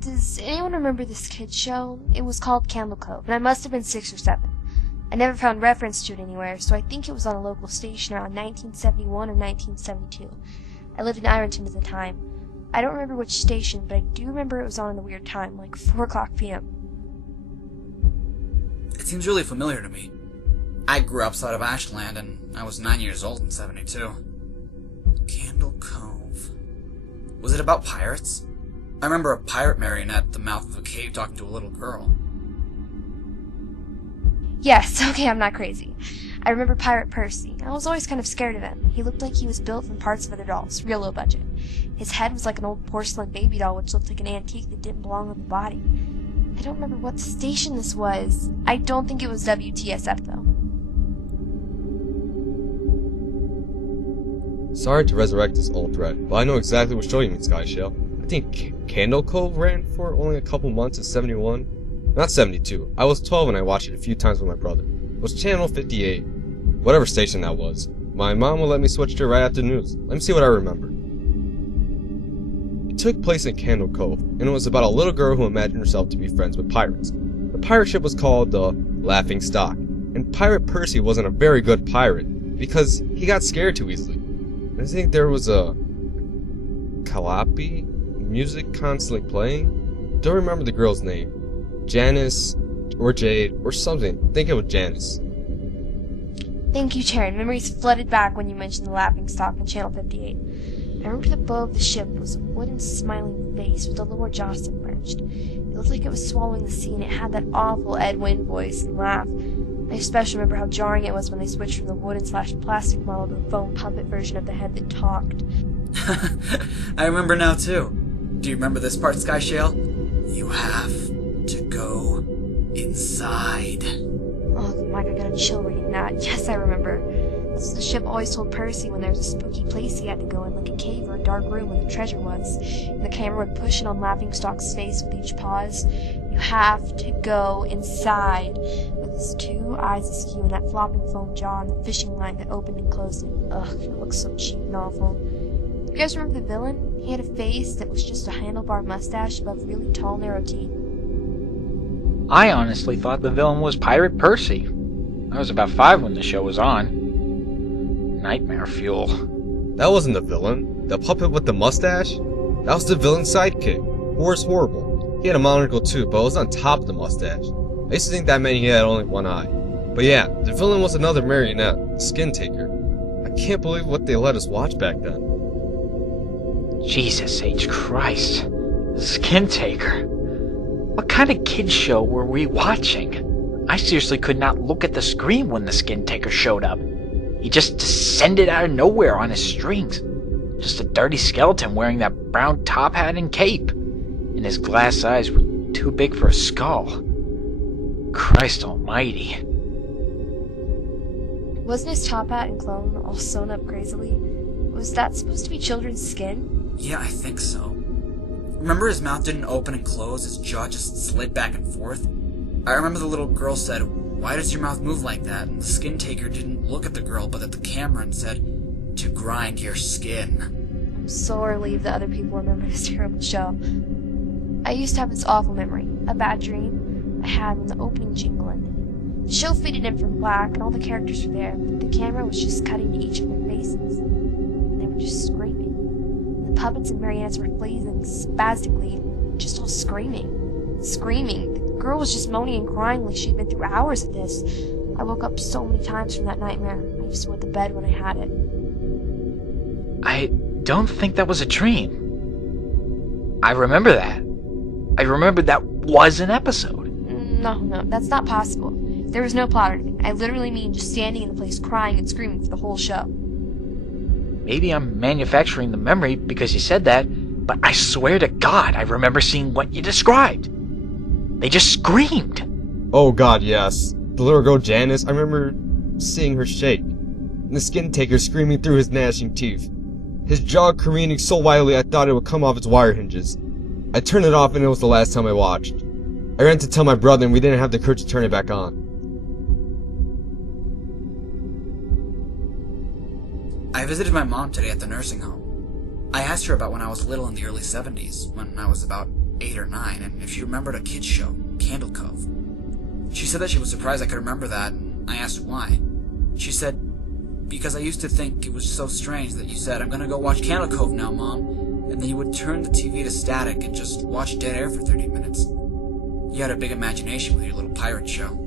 Does anyone remember this kids show? It was called Cove, and I must have been 6 or 7. I never found reference to it anywhere, so I think it was on a local station around 1971 or 1972. I lived in Ironton at the time. I don't remember which station, but I do remember it was on in a weird time, like 4 o'clock p.m. It seems really familiar to me. I grew up outside of Ashland, and I was 9 years old in 72. Candle Cove. Was it about pirates? I remember a pirate marionette at the mouth of a cave talking to a little girl. Yes, okay, I'm not crazy. I remember Pirate Percy. I was always kind of scared of him. He looked like he was built from parts of other dolls, real low budget. His head was like an old porcelain baby doll which looked like an antique that didn't belong on the body. I don't remember what station this was. I don't think it was WTSF, though. Sorry to resurrect this old thread, but I know exactly what show you mean, Skyshell. I think Candle Cove ran for only a couple months in 71. Not 72. I was 12 and I watched it a few times with my brother. It was channel 58. Whatever station that was. My mom would let me switch to it right after the news. Let me see what I remember. It took place in Candle Cove, and it was about a little girl who imagined herself to be friends with pirates. The pirate ship was called the Laughing Stock, and Pirate Percy wasn't a very good pirate, because he got scared too easily. I think there was a calliope music constantly playing. Don't remember the girl's name. Janice or Jade or something. I think it was Janice. Thank you, Sharon. Memories flooded back when you mentioned the Laughing Stock on Channel 58. I remember the bow of the ship was a wooden smiling face with the lower jaw submerged. It looked like it was swallowing the sea, and it had that awful Ed Wynn voice and laugh. I especially remember how jarring it was when they switched from the wooden/plastic model to the foam puppet version of the head that talked. I remember now, too. Do you remember this part, Skyshale? You have to go inside. Oh, Mike, I got a chill reading that. Yes, I remember. That's what the ship always told Percy when there was a spooky place he had to go in, like a cave or a dark room where the treasure was. And the camera would push it on Laughingstock's face with each pause. You have to go inside. With his 2 eyes askew and that flopping foam jaw and the fishing line that opened and closed it. Ugh, it looks so cheap and awful. You guys remember the villain? He had a face that was just a handlebar mustache above really tall, narrow teeth. I honestly thought the villain was Pirate Percy. I was about 5 when the show was on. Nightmare fuel. That wasn't the villain. The puppet with the mustache? That was the villain's sidekick. Horace Horrible. He had a monocle too, but it was on top of the mustache. I used to think that meant he had only one eye. But yeah, the villain was another marionette, the Skin Taker. I can't believe what they let us watch back then. Jesus H. Christ. Skin Taker. What kind of kids show were we watching? I seriously could not look at the screen when the Skin Taker showed up. He just descended out of nowhere on his strings. Just a dirty skeleton wearing that brown top hat and cape. And his glass eyes were too big for a skull. Christ almighty. Wasn't his top hat and clone all sewn up crazily? Was that supposed to be children's skin? Yeah, I think so. Remember his mouth didn't open and close, his jaw just slid back and forth? I remember the little girl said, "Why does your mouth move like that?" And the Skin Taker didn't look at the girl but at the camera and said, "To grind your skin." I'm so relieved that other people remember this terrible show. I used to have this awful memory, a bad dream I had when the opening jingle ended. The show faded in from black and all the characters were there, but the camera was just cutting to each of their faces. And they were just screaming. The puppets and marionettes were flailing spastically, just all screaming. Screaming. The girl was just moaning and crying like she'd been through hours of this. I woke up so many times from that nightmare. I used to wet the bed when I had it. I don't think that was a dream. I remember that. I remember that was an episode. No, that's not possible. There was no plot or anything. I literally mean just standing in the place crying and screaming for the whole show. Maybe I'm manufacturing the memory because you said that, but I swear to God I remember seeing what you described. They just screamed. Oh god, yes. The little girl Janice, I remember seeing her shake. And the Skin Taker screaming through his gnashing teeth. His jaw careening so wildly I thought it would come off its wire hinges. I turned it off and it was the last time I watched. I ran to tell my brother and we didn't have the courage to turn it back on. I visited my mom today at the nursing home. I asked her about when I was little in the early 70s, when I was about 8 or 9, and if she remembered a kid's show, Cove. She said that she was surprised I could remember that, and I asked why. She said, because I used to think it was so strange that you said, "I'm gonna go watch Cove now, Mom," and then you would turn the TV to static and just watch dead air for 30 minutes. You had a big imagination with your little pirate show.